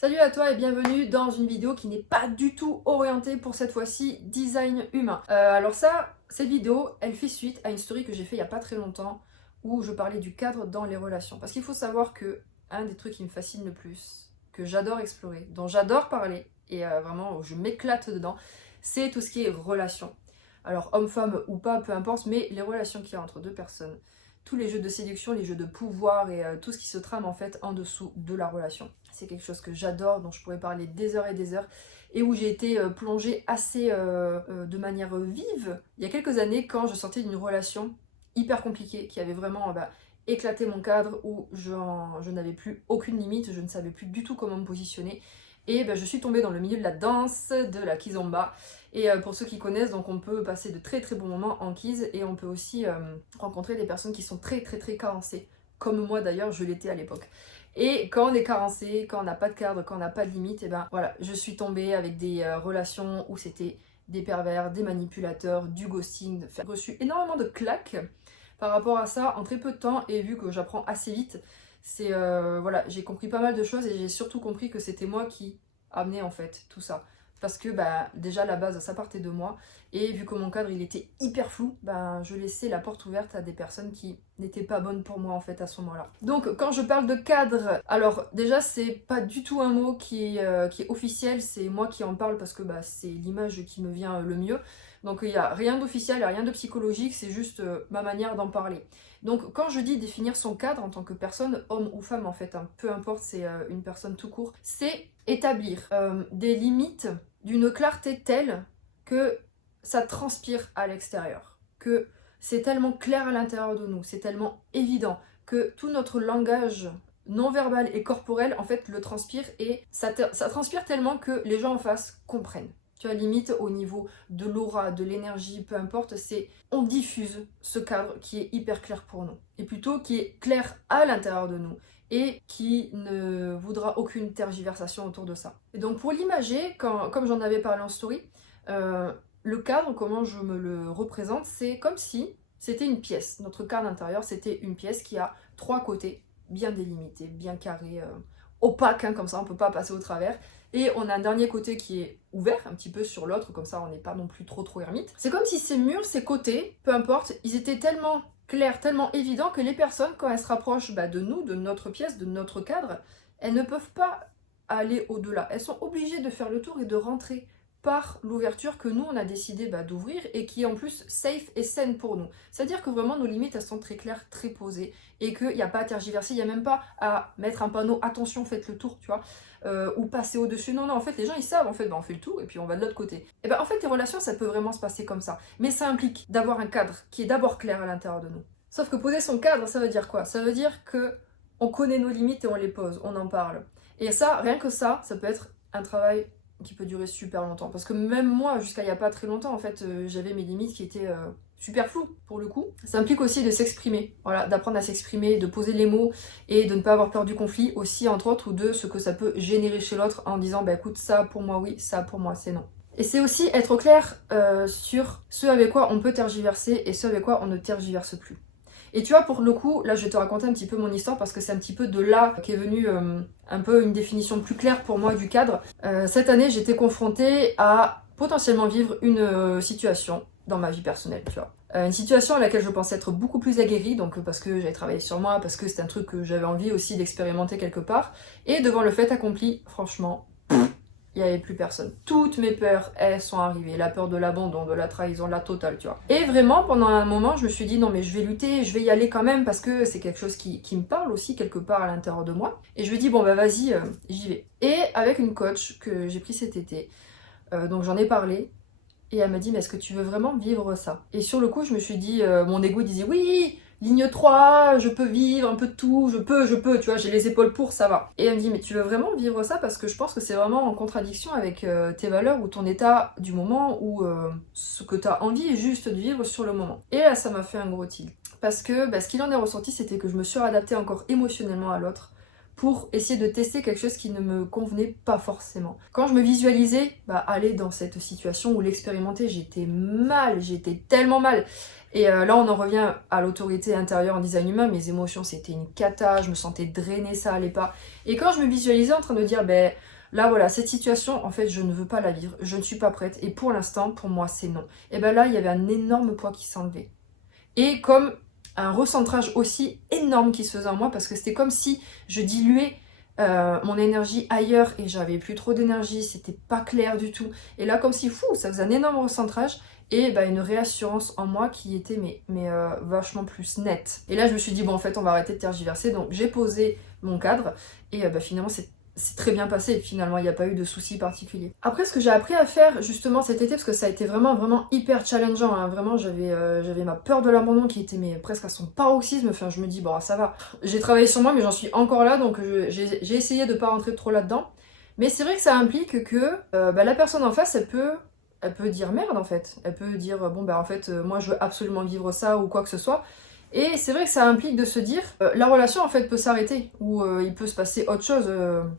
Salut à toi et bienvenue dans une vidéo qui n'est pas du tout orientée pour cette fois-ci design humain. Alors ça, cette vidéo, elle fait suite à une story que j'ai fait il y a pas très longtemps où je parlais du cadre dans les relations. Parce qu'il faut savoir que un des trucs qui me fascine le plus, que j'adore explorer, dont j'adore parler et vraiment où je m'éclate dedans, c'est tout ce qui est relations. Alors homme-femme ou pas, peu importe, mais les relations qu'il y a entre deux personnes. Tous les jeux de séduction, les jeux de pouvoir et tout ce qui se trame en fait en dessous de la relation. C'est quelque chose que j'adore, dont je pourrais parler des heures et des heures, et où j'ai été plongée assez de manière vive il y a quelques années quand je sortais d'une relation hyper compliquée qui avait vraiment éclaté mon cadre, où je n'avais plus aucune limite, je ne savais plus du tout comment me positionner. Et je suis tombée dans le milieu de la danse, de la kizomba. Et pour ceux qui connaissent, donc on peut passer de très très bons moments en kiz et on peut aussi rencontrer des personnes qui sont très très très carencées, comme moi d'ailleurs je l'étais à l'époque. Et quand on est carencé, quand on n'a pas de cadre, quand on n'a pas de limite, et ben voilà, je suis tombée avec des relations où c'était des pervers, des manipulateurs, du ghosting, j'ai reçu énormément de claques par rapport à ça en très peu de temps, et vu que j'apprends assez vite, c'est voilà, j'ai compris pas mal de choses et j'ai surtout compris que c'était moi qui amenais en fait tout ça. Parce que déjà à la base ça partait de moi, et vu que mon cadre il était hyper flou, je laissais la porte ouverte à des personnes qui n'étaient pas bonnes pour moi en fait à ce moment-là. Donc quand je parle de cadre, alors déjà c'est pas du tout un mot qui est officiel, c'est moi qui en parle parce que c'est l'image qui me vient le mieux. Donc il n'y a rien d'officiel, il n'y a rien de psychologique, c'est juste ma manière d'en parler. Donc quand je dis définir son cadre en tant que personne, homme ou femme en fait, hein, peu importe, c'est une personne tout court, c'est établir des limites d'une clarté telle que ça transpire à l'extérieur, que c'est tellement clair à l'intérieur de nous, c'est tellement évident que tout notre langage non-verbal et corporel en fait le transpire, et ça transpire tellement que les gens en face comprennent. Tu vois, limite au niveau de l'aura, de l'énergie, peu importe, c'est on diffuse ce cadre qui est hyper clair pour nous. Et plutôt qui est clair à l'intérieur de nous et qui ne voudra aucune tergiversation autour de ça. Et donc pour l'imager, comme j'en avais parlé en story, le cadre, comment je me le représente, c'est comme si c'était une pièce. Notre cadre intérieur, c'était une pièce qui a trois côtés bien délimités, bien carrés, opaques, hein, comme ça on ne peut pas passer au travers. Et on a un dernier côté qui est ouvert un petit peu sur l'autre, comme ça on n'est pas non plus trop ermite. C'est comme si ces murs, ces côtés, peu importe, ils étaient tellement clairs, tellement évidents que les personnes, quand elles se rapprochent de nous, de notre pièce, de notre cadre, elles ne peuvent pas aller au-delà. Elles sont obligées de faire le tour et de rentrer par l'ouverture que nous on a décidé d'ouvrir, et qui est en plus safe et saine pour nous. C'est-à-dire que vraiment nos limites elles sont très claires, très posées, et qu'il n'y a pas à tergiverser, il n'y a même pas à mettre un panneau attention faites le tour, tu vois, ou passer au-dessus. Non, en fait les gens ils savent, en fait on fait le tour et puis on va de l'autre côté. Et en fait les relations ça peut vraiment se passer comme ça, mais ça implique d'avoir un cadre qui est d'abord clair à l'intérieur de nous. Sauf que poser son cadre, ça veut dire quoi? Ça veut dire que on connaît nos limites et on les pose, on en parle. Et ça, rien que ça peut être un travail qui peut durer super longtemps. Parce que même moi, jusqu'à il n'y a pas très longtemps, en fait, j'avais mes limites qui étaient super floues, pour le coup. Ça implique aussi de s'exprimer, voilà, d'apprendre à s'exprimer, de poser les mots, et de ne pas avoir peur du conflit, aussi, entre autres, ou de ce que ça peut générer chez l'autre, en disant, écoute, ça pour moi oui, ça pour moi c'est non. Et c'est aussi être au clair sur ce avec quoi on peut tergiverser et ce avec quoi on ne tergiverse plus. Et tu vois, pour le coup, là je vais te raconter un petit peu mon histoire parce que c'est un petit peu de là qu'est venue un peu une définition plus claire pour moi du cadre. Cette année, j'étais confrontée à potentiellement vivre une situation dans ma vie personnelle, tu vois. Une situation à laquelle je pensais être beaucoup plus aguerrie, donc parce que j'avais travaillé sur moi, parce que c'était un truc que j'avais envie aussi d'expérimenter quelque part. Et devant le fait accompli, franchement, il n'y avait plus personne. Toutes mes peurs, elles sont arrivées. La peur de l'abandon, de la trahison, la totale, tu vois. Et vraiment, pendant un moment, je me suis dit, non mais je vais lutter, je vais y aller quand même, parce que c'est quelque chose qui me parle aussi quelque part à l'intérieur de moi. Et je me dis, bon vas-y, j'y vais. Et avec une coach que j'ai pris cet été, donc j'en ai parlé, et elle m'a dit, mais est-ce que tu veux vraiment vivre ça? Et sur le coup, je me suis dit, mon ego disait, oui, ligne 3, je peux vivre un peu de tout, je peux, tu vois, j'ai les épaules pour, ça va. Et elle me dit, mais tu veux vraiment vivre ça? Parce que je pense que c'est vraiment en contradiction avec tes valeurs ou ton état du moment, ou ce que tu as envie juste de vivre sur le moment. Et là, ça m'a fait un gros tilt. Parce que ce qu'il en est ressorti, c'était que je me suis adaptée encore émotionnellement à l'autre pour essayer de tester quelque chose qui ne me convenait pas forcément. Quand je me visualisais aller dans cette situation ou l'expérimenter, j'étais mal, j'étais tellement mal. Et là on en revient à l'autorité intérieure en design humain, mes émotions c'était une cata, je me sentais drainée, ça allait pas. Et quand je me visualisais en train de dire là voilà, cette situation en fait je ne veux pas la vivre, je ne suis pas prête et pour l'instant pour moi c'est non. Et là il y avait un énorme poids qui s'enlevait. Et comme un recentrage aussi énorme qui se faisait en moi parce que c'était comme si je diluais mon énergie ailleurs et j'avais plus trop d'énergie, c'était pas clair du tout. Et là comme si ça faisait un énorme recentrage et une réassurance en moi qui était vachement plus nette. Et là je me suis dit bon en fait on va arrêter de tergiverser, donc j'ai posé mon cadre et finalement c'est très bien passé, finalement il n'y a pas eu de soucis particuliers. Après ce que j'ai appris à faire justement cet été, parce que ça a été vraiment hyper challengeant, hein, vraiment j'avais ma peur de l'abandon qui était presque à son paroxysme, enfin je me dis bon ça va, j'ai travaillé sur moi mais j'en suis encore là, donc j'ai essayé de pas rentrer trop là-dedans, mais c'est vrai que ça implique que la personne en face elle peut dire merde en fait, elle peut dire en fait moi je veux absolument vivre ça ou quoi que ce soit. Et c'est vrai que ça implique de se dire, la relation en fait peut s'arrêter, ou il peut se passer autre chose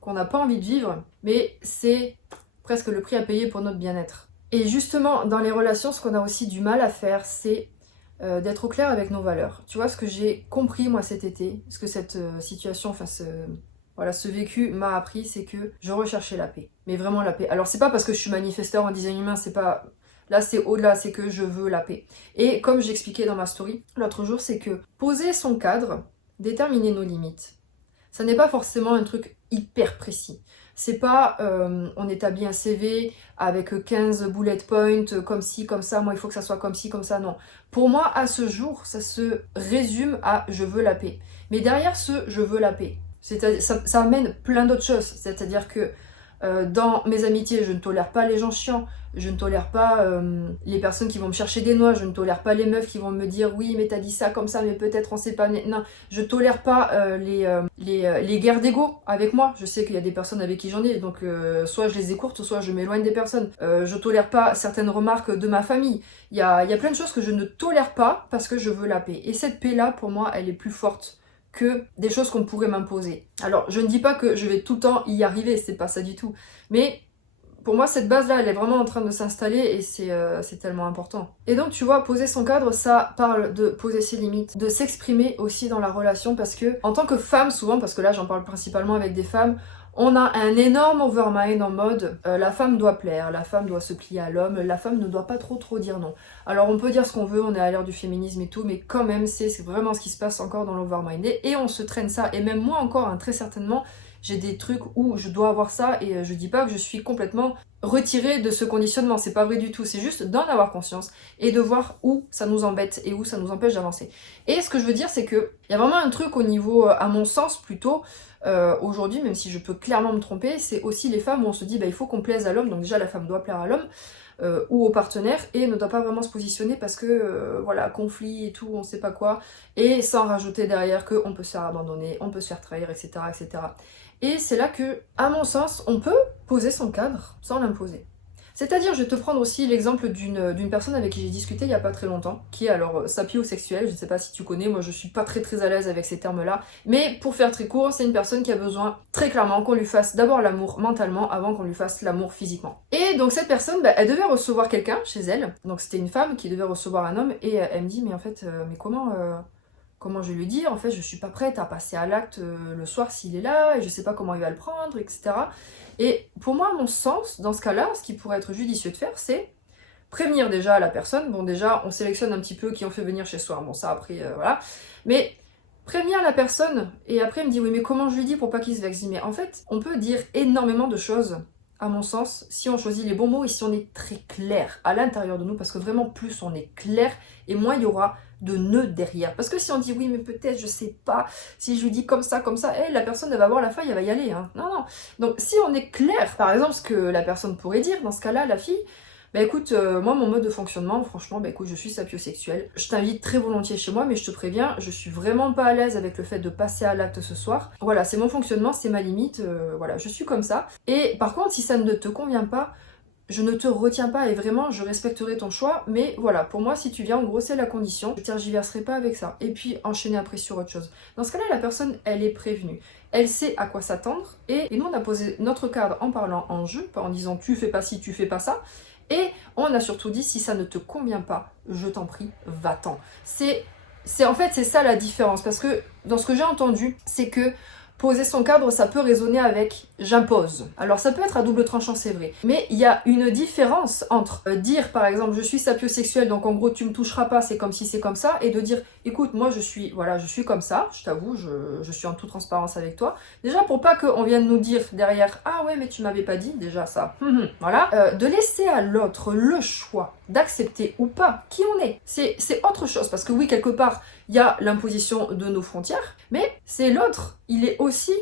qu'on n'a pas envie de vivre, mais c'est presque le prix à payer pour notre bien-être. Et justement, dans les relations, ce qu'on a aussi du mal à faire, c'est d'être au clair avec nos valeurs. Tu vois, ce que j'ai compris moi cet été, ce que cette situation, enfin ce vécu m'a appris, c'est que je recherchais la paix. Mais vraiment la paix. Alors c'est pas parce que je suis manifesteur en design humain, c'est pas... Là, c'est au-delà, c'est que je veux la paix. Et comme j'expliquais dans ma story l'autre jour, c'est que poser son cadre, déterminer nos limites, ça n'est pas forcément un truc hyper précis. C'est pas on établit un CV avec 15 bullet points, comme ci, comme ça, moi il faut que ça soit comme ci, comme ça, non. Pour moi, à ce jour, ça se résume à je veux la paix. Mais derrière ce je veux la paix, ça amène plein d'autres choses. C'est-à-dire que dans mes amitiés, je ne tolère pas les gens chiants, je ne tolère pas les personnes qui vont me chercher des noix, je ne tolère pas les meufs qui vont me dire oui mais t'as dit ça comme ça mais peut-être on sait pas, non, je tolère pas les guerres d'ego avec moi. Je sais qu'il y a des personnes avec qui j'en ai, donc soit je les écourte, soit je m'éloigne des personnes. Je tolère pas certaines remarques de ma famille. Il y a plein de choses que je ne tolère pas parce que je veux la paix. Et cette paix là pour moi elle est plus forte que des choses qu'on pourrait m'imposer. Alors, je ne dis pas que je vais tout le temps y arriver, c'est pas ça du tout. Mais pour moi, cette base-là, elle est vraiment en train de s'installer et c'est tellement important. Et donc, tu vois, poser son cadre, ça parle de poser ses limites, de s'exprimer aussi dans la relation parce que, en tant que femme, souvent, parce que là, j'en parle principalement avec des femmes, on a un énorme overmind en mode la femme doit plaire, la femme doit se plier à l'homme, la femme ne doit pas trop dire non. Alors on peut dire ce qu'on veut, on est à l'ère du féminisme et tout, mais quand même c'est vraiment ce qui se passe encore dans l'overmind. Et on se traîne ça, et même moi encore, hein, très certainement, j'ai des trucs où je dois avoir ça, et je dis pas que je suis complètement retirée de ce conditionnement, c'est pas vrai du tout, c'est juste d'en avoir conscience et de voir où ça nous embête et où ça nous empêche d'avancer. Et ce que je veux dire, c'est que il y a vraiment un truc au niveau, à mon sens plutôt, aujourd'hui, même si je peux clairement me tromper, c'est aussi les femmes où on se dit il faut qu'on plaise à l'homme, donc déjà la femme doit plaire à l'homme ou au partenaire et ne doit pas vraiment se positionner parce que voilà, conflit et tout, on sait pas quoi, et sans rajouter derrière qu'on peut se faire abandonner, on peut se faire trahir, etc. etc. Et c'est là que, à mon sens, on peut poser son cadre sans l'imposer. C'est-à-dire, je vais te prendre aussi l'exemple d'une personne avec qui j'ai discuté il y a pas très longtemps, qui est alors sapiosexuelle, je ne sais pas si tu connais, moi je suis pas très à l'aise avec ces termes-là, mais pour faire très court, c'est une personne qui a besoin très clairement qu'on lui fasse d'abord l'amour mentalement avant qu'on lui fasse l'amour physiquement. Et donc cette personne, elle devait recevoir quelqu'un chez elle, donc c'était une femme qui devait recevoir un homme, et elle me dit, mais en fait, mais comment je lui dis, en fait je suis pas prête à passer à l'acte le soir s'il est là, et je sais pas comment il va le prendre, etc. Et pour moi, à mon sens, dans ce cas-là, ce qui pourrait être judicieux de faire, c'est prévenir déjà la personne. Bon, déjà, on sélectionne un petit peu qui on fait venir chez soi. Bon, ça, après, voilà. Mais prévenir la personne, et après, il me dit, oui, mais comment je lui dis pour pas qu'il se vexe? Mais en fait, on peut dire énormément de choses, à mon sens, si on choisit les bons mots et si on est très clair à l'intérieur de nous, parce que vraiment, plus on est clair, et moins il y aura de nœuds derrière. Parce que si on dit oui mais peut-être je sais pas, si je lui dis comme ça, la personne elle va voir la faille, elle va y aller, hein. Non. Donc si on est clair, par exemple ce que la personne pourrait dire dans ce cas-là, la fille, écoute, moi mon mode de fonctionnement, franchement, écoute, je suis sapiosexuelle, je t'invite très volontiers chez moi, mais je te préviens, je suis vraiment pas à l'aise avec le fait de passer à l'acte ce soir. Voilà, c'est mon fonctionnement, c'est ma limite, voilà, je suis comme ça. Et par contre, si ça ne te convient pas, je ne te retiens pas et vraiment je respecterai ton choix, mais voilà, pour moi si tu viens, en gros c'est la condition, je tergiverserai pas avec ça. Et puis enchaîner après sur autre chose. Dans ce cas-là, la personne, elle est prévenue, elle sait à quoi s'attendre, et nous on a posé notre cadre en parlant en jeu, pas en disant tu fais pas ci, tu fais pas ça, et on a surtout dit si ça ne te convient pas, je t'en prie, va-t'en. En fait c'est ça la différence, parce que dans ce que j'ai entendu, c'est que poser son cadre, ça peut résonner avec j'impose. Alors ça peut être à double tranchant, c'est vrai. Mais il y a une différence entre dire par exemple je suis sapiosexuel, donc en gros tu me toucheras pas, c'est comme si c'est comme ça, et de dire écoute moi je suis comme ça, je t'avoue, je suis en toute transparence avec toi. Déjà pour pas qu'on vienne nous dire derrière ah ouais mais tu m'avais pas dit, déjà ça. Voilà. De laisser à l'autre le choix d'accepter ou pas qui on est. C'est autre chose, parce que oui quelque part il y a l'imposition de nos frontières, mais c'est l'autre, il est aussi...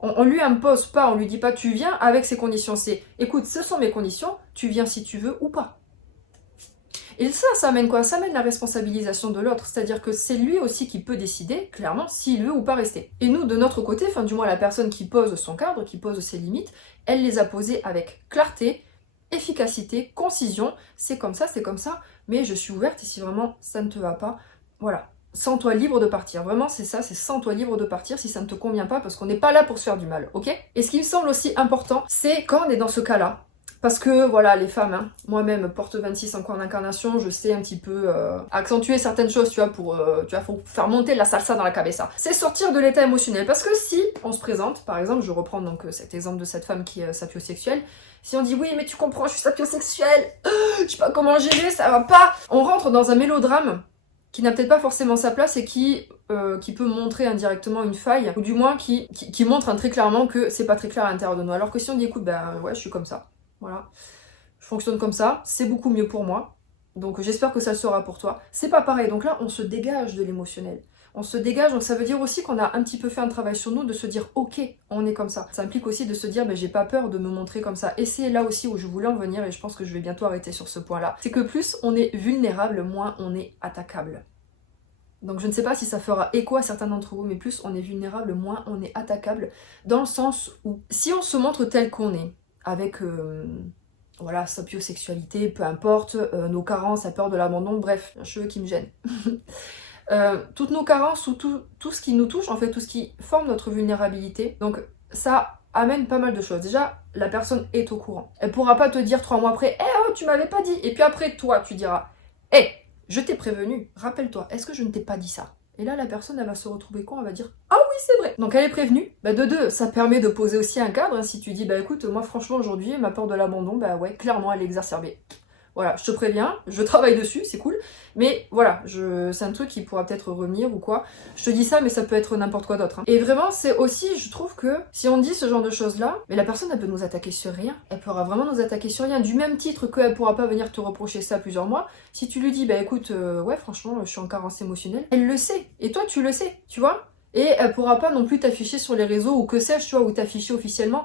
On lui impose pas, on lui dit pas tu viens avec ces conditions, c'est écoute, ce sont mes conditions, tu viens si tu veux ou pas. Et ça amène quoi? Ça amène la responsabilisation de l'autre, c'est-à-dire que c'est lui aussi qui peut décider, clairement, s'il veut ou pas rester. Et nous, de notre côté, enfin du moins la personne qui pose son cadre, qui pose ses limites, elle les a posées avec clarté, efficacité, concision, c'est comme ça, mais je suis ouverte et si vraiment ça ne te va pas, voilà. Sens-toi libre de partir. Vraiment, c'est ça, c'est sens-toi libre de partir si ça ne te convient pas, parce qu'on n'est pas là pour se faire du mal, ok? Et ce qui me semble aussi important, c'est quand on est dans ce cas-là, parce que, voilà, les femmes, hein, moi-même, porte 26 encore en incarnation, je sais un petit peu accentuer certaines choses, tu vois, faut faire monter la salsa dans la cabeza. C'est sortir de l'état émotionnel, parce que si on se présente, par exemple, je reprends donc cet exemple de cette femme qui est sapiosexuelle, si on dit oui, mais tu comprends, je suis sapiosexuelle, je sais pas comment gérer, ça va pas, on rentre dans un mélodrame qui n'a peut-être pas forcément sa place et qui peut montrer indirectement une faille, ou du moins qui montre très clairement que c'est pas très clair à l'intérieur de nous. Alors que si on dit écoute, ben ouais, je suis comme ça, voilà, je fonctionne comme ça, c'est beaucoup mieux pour moi, donc j'espère que ça le sera pour toi. C'est pas pareil, donc là on se dégage de l'émotionnel. On se dégage, donc ça veut dire aussi qu'on a un petit peu fait un travail sur nous, de se dire ok, on est comme ça. Ça implique aussi de se dire j'ai pas peur de me montrer comme ça. Et c'est là aussi où je voulais en venir, et je pense que je vais bientôt arrêter sur ce point-là. C'est que plus on est vulnérable, moins on est attaquable. Donc je ne sais pas si ça fera écho à certains d'entre vous, mais plus on est vulnérable, moins on est attaquable, dans le sens où si on se montre tel qu'on est, avec voilà, sapiosexualité, peu importe, nos carences, la peur de l'abandon, bref, un cheveu qui me gêne. Toutes nos carences ou tout ce qui nous touche, en fait tout ce qui forme notre vulnérabilité, donc ça amène pas mal de choses. Déjà, la personne est au courant. Elle pourra pas te dire 3 mois après, oh tu m'avais pas dit, et puis après toi tu diras, je t'ai prévenu, rappelle-toi, est-ce que je ne t'ai pas dit ça? Et là, la personne, elle va se retrouver con, elle va dire « Ah oui, c'est vrai !» Donc elle est prévenue. De deux, ça permet de poser aussi un cadre. Si tu dis « Écoute, moi franchement, aujourd'hui, ma peur de l'abandon, ouais, clairement, elle est exacerbée. » Voilà, je te préviens, je travaille dessus, c'est cool. Mais voilà, c'est un truc qui pourra peut-être revenir ou quoi. Je te dis ça, mais ça peut être n'importe quoi d'autre. Et vraiment, c'est aussi, je trouve que si on dit ce genre de choses-là, mais la personne, elle peut nous attaquer sur rien. Elle pourra vraiment nous attaquer sur rien. Du même titre qu'elle pourra pas venir te reprocher ça plusieurs mois. Si tu lui dis, écoute, ouais, franchement, je suis en carence émotionnelle, elle le sait. Et toi, tu le sais, tu vois. Et elle pourra pas non plus t'afficher sur les réseaux ou que sais-je, tu vois, ou t'afficher officiellement.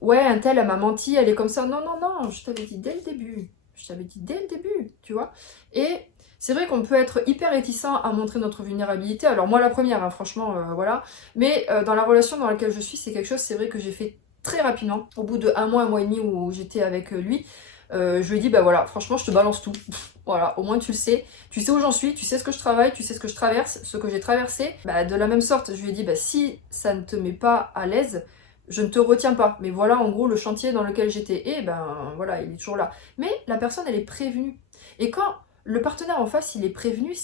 Ouais, un tel, elle m'a menti, elle est comme ça. Non, non, non, je t'avais dit dès le début. Je t'avais dit dès le début, tu vois. Et c'est vrai qu'on peut être hyper réticent à montrer notre vulnérabilité. Alors moi la première, hein, franchement, voilà. Mais dans la relation dans laquelle je suis, c'est quelque chose, c'est vrai que j'ai fait très rapidement. Au bout de un mois et demi où j'étais avec lui, je lui ai dit, voilà, franchement, je te balance tout. Voilà, au moins tu le sais. Tu sais où j'en suis, tu sais ce que je travaille, tu sais ce que je traverse, ce que j'ai traversé. De la même sorte, je lui ai dit, si ça ne te met pas à l'aise, je ne te retiens pas. Mais voilà, en gros, le chantier dans lequel j'étais. Et voilà, il est toujours là. Mais la personne, elle est prévenue. Et quand le partenaire en face, il est prévenu,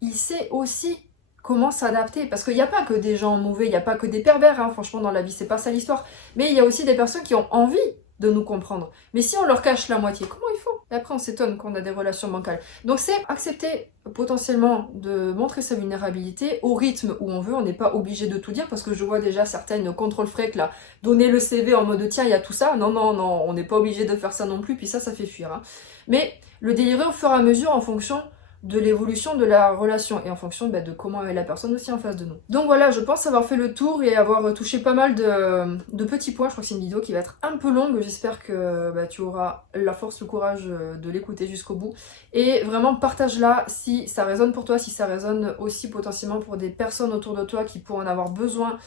il sait aussi comment s'adapter. Parce qu'il n'y a pas que des gens mauvais, il n'y a pas que des pervers, hein, franchement, dans la vie, c'est pas ça l'histoire. Mais il y a aussi des personnes qui ont envie de nous comprendre. Mais si on leur cache la moitié, comment il faut? Et après, on s'étonne qu'on a des relations bancales. Donc c'est accepter potentiellement de montrer sa vulnérabilité au rythme où on veut. On n'est pas obligé de tout dire, parce que je vois déjà certaines contrôle freak là, donner le CV en mode tiens, il y a tout ça. Non, non, non, on n'est pas obligé de faire ça non plus, puis ça fait fuir. Hein. Mais le délivrer au fur et à mesure en fonction de l'évolution de la relation et en fonction de comment est la personne aussi en face de nous. Donc voilà, je pense avoir fait le tour et avoir touché pas mal de petits points. Je crois que c'est une vidéo qui va être un peu longue. J'espère que tu auras la force, le courage de l'écouter jusqu'au bout. Et vraiment, partage-la si ça résonne pour toi, si ça résonne aussi potentiellement pour des personnes autour de toi qui pourraient en avoir besoin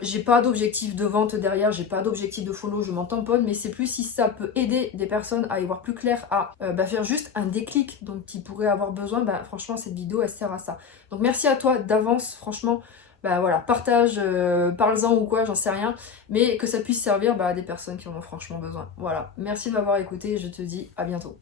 J'ai pas d'objectif de vente derrière, j'ai pas d'objectif de follow, je m'en tamponne, mais c'est plus si ça peut aider des personnes à y voir plus clair, à faire juste un déclic dont ils pourraient avoir besoin, franchement cette vidéo elle sert à ça. Donc merci à toi d'avance, franchement, voilà, partage, parle-en ou quoi, j'en sais rien, mais que ça puisse servir à des personnes qui en ont franchement besoin. Voilà, merci de m'avoir écouté et je te dis à bientôt.